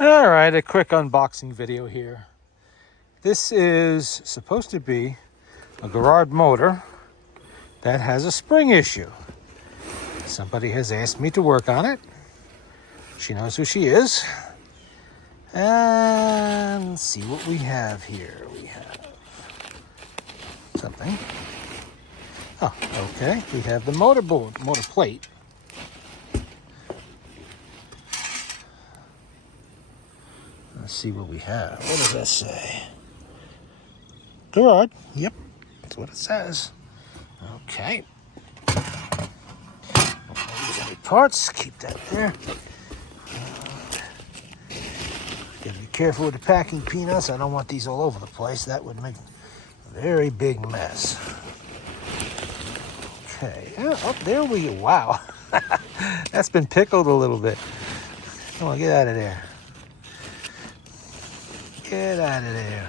All right, a quick unboxing video here. This is supposed to be a Garrard motor that has a spring issue. Somebody has asked me to work on it. She knows who she is. And let's see what we have here. We have something. Oh, okay. We have the motor plate. Let's see what we have. What does that say? Garrard. Yep, that's what it says. Okay. Don't use any parts. Keep that there. Gotta be careful with the packing peanuts. I don't want these all over the place. That would make a very big mess. Okay. Oh, there we go. Wow. That's been pickled a little bit. Come on, get out of there. Get out of there.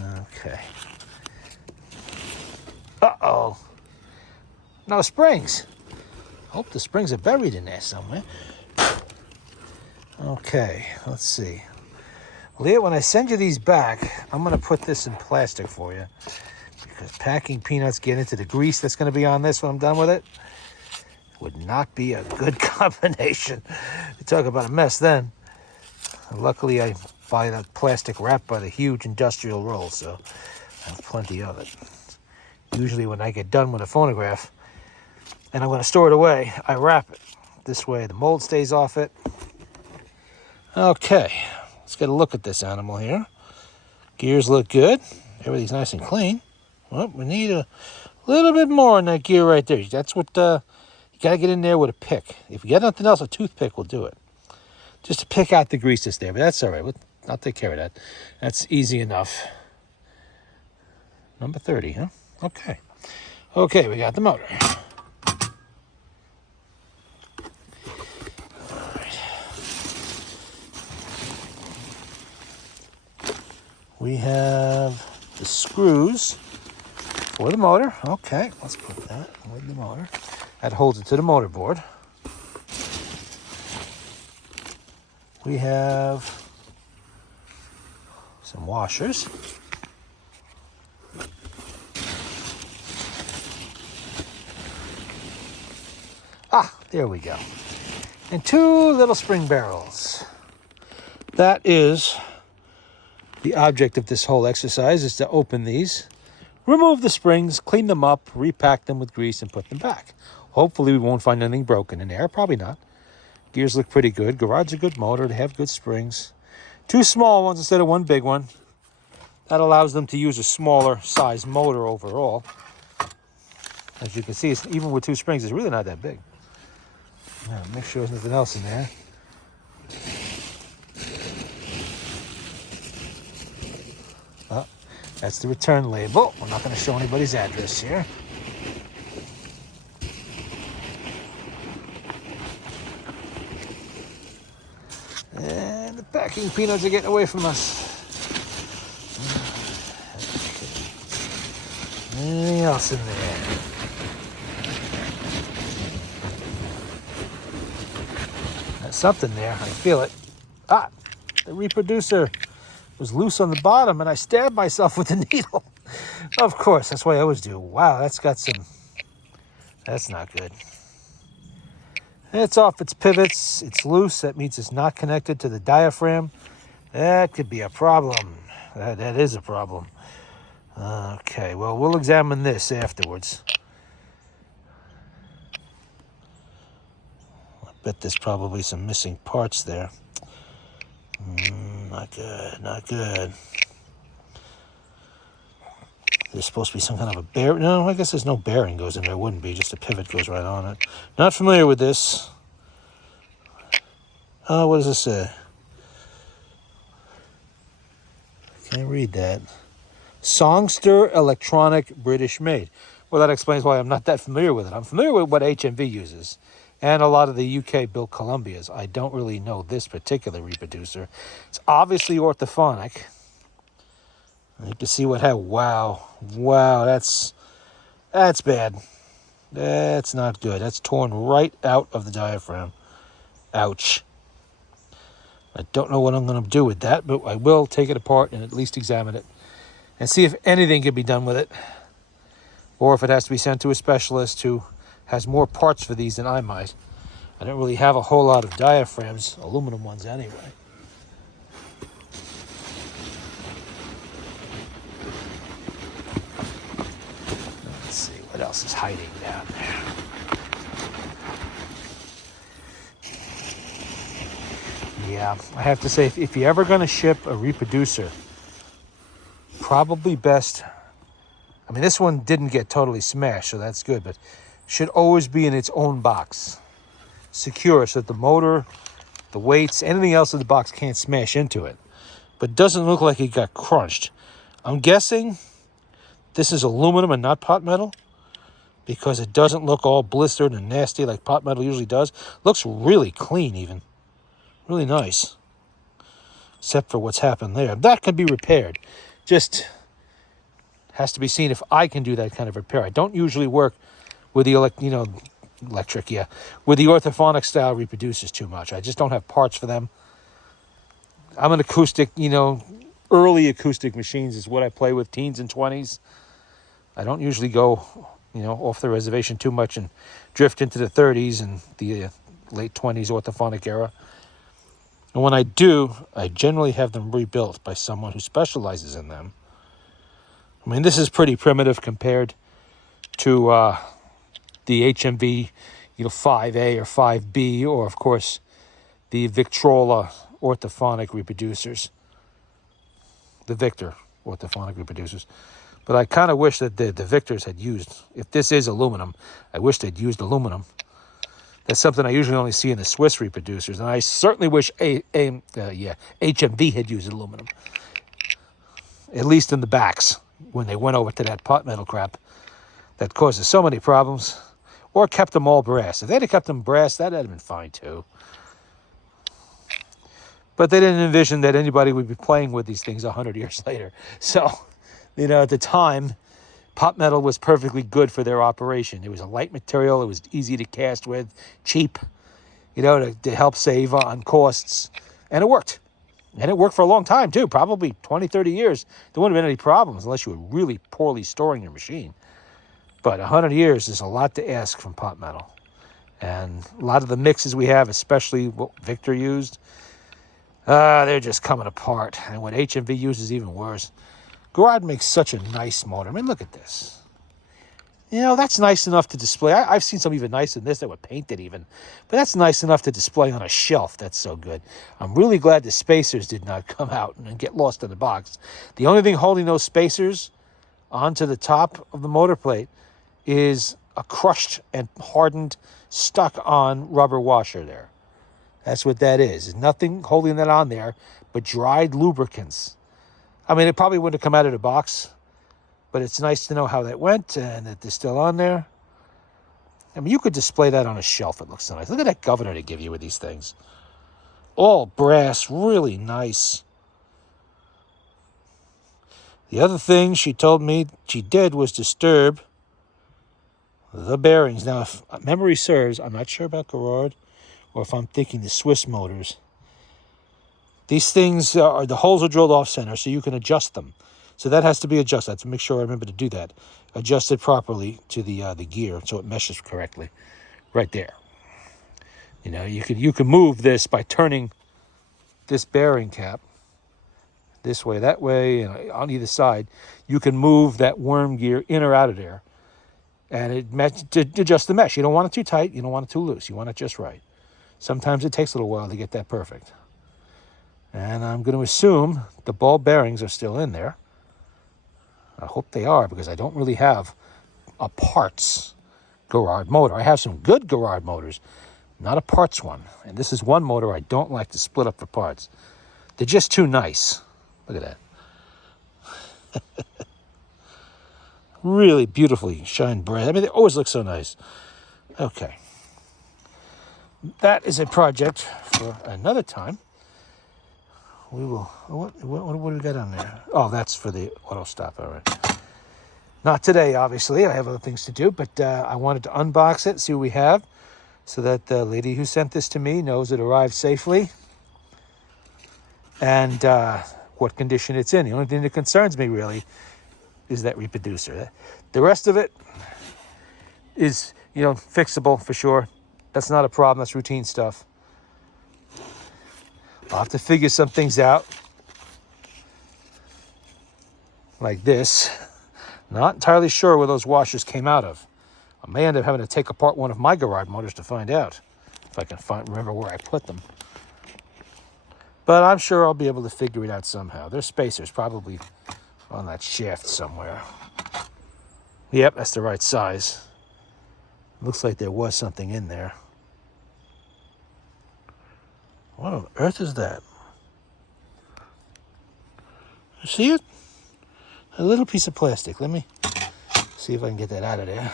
Okay. Uh-oh. No springs. Hope the springs are buried in there somewhere. Okay, let's see. Leah, when I send you these back, I'm going to put this in plastic for you. Because packing peanuts get into the grease that's going to be on this when I'm done with it. Would not be a good combination. You talk about a mess then. Luckily, I buy that plastic wrap by the huge industrial roll, so I have plenty of it. Usually when I get done with a phonograph and I'm going to store it away, I wrap it. This way the mold stays off it. Okay, let's get a look at this animal here. Gears look good. Everything's nice and clean. Well, we need a little bit more on that gear right there. That's what you got to get in there with a pick. If you get nothing else, a toothpick will do it. Just to pick out the grease that's there, but that's all right. I'll take care of that. That's easy enough. Number 30, huh? Okay. Okay, we got the motor. All right. We have the screws for the motor. Okay, let's put that with the motor. That holds it to the motor board. We have some washers. Ah, there we go. And two little spring barrels. That is the object of this whole exercise, is to open these, remove the springs, clean them up, repack them with grease, and put them back. Hopefully we won't find anything broken in there. Probably not. Gears look pretty good. Garrard's a good motor. They have good springs. Two small ones instead of one big one. That allows them to use a smaller size motor overall. As you can see, even with two springs, it's really not that big. Now, make sure there's nothing else in there. Oh, that's the return label. We're not going to show anybody's address here. And the packing peanuts are getting away from us. Okay. Anything else in there? There's something there. I feel it. Ah, the reproducer was loose on the bottom and I stabbed myself with the needle. Of course, that's what I always do. Wow, that's got some... That's not good. It's off its pivots. It's loose. That means it's not connected to the diaphragm. That could be a problem. That is a problem. Okay, well, we'll examine this afterwards. I bet there's probably some missing parts there. Not good, not good. There's supposed to be some kind of a bearing. No, I guess there's no bearing goes in there. It wouldn't be. Just a pivot goes right on it. Not familiar with this. Oh, what does this say? I can't read that. Songster Electronic British Made. Well, that explains why I'm not that familiar with it. I'm familiar with what HMV uses. And a lot of the UK-built Columbias. I don't really know this particular reproducer. It's obviously orthophonic. You can see what had. Wow, that's bad. That's not good. That's torn right out of the diaphragm. Ouch. I don't know what I'm going to do with that, but I will take it apart and at least examine it and see if anything can be done with it, or if it has to be sent to a specialist who has more parts for these than I might. I don't really have a whole lot of diaphragms, aluminum ones anyway. Let's see, what else is hiding down there? Yeah, I have to say, if you're ever going to ship a reproducer, probably best, I mean, this one didn't get totally smashed, so that's good, but should always be in its own box. Secure, so that the motor, the weights, anything else in the box can't smash into it. But doesn't look like it got crunched. I'm guessing this is aluminum and not pot metal, because it doesn't look all blistered and nasty like pot metal usually does. Looks really clean even. Really nice. Except for what's happened there. That can be repaired. Just has to be seen if I can do that kind of repair. I don't usually work with the with the orthophonic style reproducers too much. I just don't have parts for them. I'm an acoustic, early acoustic machines is what I play with, teens and 20s. I don't usually go, off the reservation too much and drift into the 30s and the late 20s orthophonic era. And when I do, I generally have them rebuilt by someone who specializes in them. I mean, this is pretty primitive compared to the HMV, 5A or 5B, or of course the Victrola orthophonic reproducers, the Victor orthophonic reproducers. But I kind of wish that the Victors had used, if this is aluminum, I wish they'd used aluminum. That's something I usually only see in the Swiss reproducers, and I certainly wish HMV had used aluminum, at least in the backs when they went over to that pot metal crap that causes so many problems, or kept them all brass. If they'd have kept them brass, that'd have been fine too. But they didn't envision that anybody would be playing with these things 100 years later. So, at the time, pot metal was perfectly good for their operation. It was a light material. It was easy to cast with, cheap, to help save on costs. And it worked. And it worked for a long time, too, probably 20, 30 years. There wouldn't have been any problems unless you were really poorly storing your machine. But 100 years is a lot to ask from pot metal. And a lot of the mixes we have, especially what Victor used, they're just coming apart. And what HMV uses is even worse. Garrard makes such a nice motor. I mean, look at this. That's nice enough to display. I've seen some even nicer than this that were painted even. But that's nice enough to display on a shelf. That's so good. I'm really glad the spacers did not come out and get lost in the box. The only thing holding those spacers onto the top of the motor plate is a crushed and hardened, stuck-on rubber washer there. That's what that is. There's nothing holding that on there but dried lubricants. I mean, it probably wouldn't have come out of the box, but it's nice to know how that went and that they're still on there. I mean, you could display that on a shelf. It looks so nice. Look at that governor they give you with these things. All brass, really nice. The other thing she told me she did was disturb the bearings. Now, if memory serves, I'm not sure about Garrard, or if I'm thinking the Swiss motors. These things the holes are drilled off center, so you can adjust them. So that has to be adjusted. I have to make sure I remember to do that. Adjust it properly to the gear so it meshes correctly. Right there. You can move this by turning this bearing cap this way, that way, and on either side. You can move that worm gear in or out of there, and to adjust the mesh. You don't want it too tight. You don't want it too loose. You want it just right. Sometimes it takes a little while to get that perfect. And I'm going to assume the ball bearings are still in there. I hope they are, because I don't really have a parts Garrard motor. I have some good Garrard motors, not a parts one. And this is one motor I don't like to split up for parts. They're just too nice. Look at that. Really beautifully shined bright. I mean, they always look so nice. Okay. That is a project for another time. We will, what do we got on there? Oh, that's for the auto stop, all right. Not today, obviously. I have other things to do, but I wanted to unbox it, see what we have. so that the lady who sent this to me knows it arrived safely and what condition it's in. The only thing that concerns me really is that reproducer. The rest of it is, fixable for sure. That's not a problem. That's routine stuff. I'll have to figure some things out. Like this. Not entirely sure where those washers came out of. I may end up having to take apart one of my Garrard motors to find out. If I can remember where I put them. But I'm sure I'll be able to figure it out somehow. There's spacers probably on that shaft somewhere. Yep, that's the right size. Looks like there was something in there. What on earth is that? You see it? A little piece of plastic. Let me see if I can get that out of there.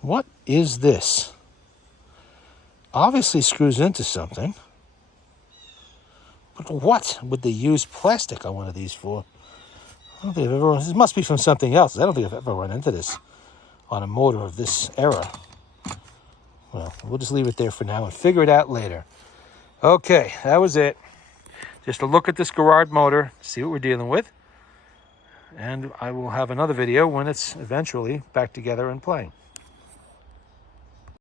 What is this? Obviously screws into something. But what would they use plastic on one of these for? I don't think I've ever... This must be from something else. I don't think I've ever run into this on a motor of this era. Well, we'll just leave it there for now and figure it out later. Okay, that was it. Just a look at this Garrard motor, see what we're dealing with. And I will have another video when it's eventually back together and playing.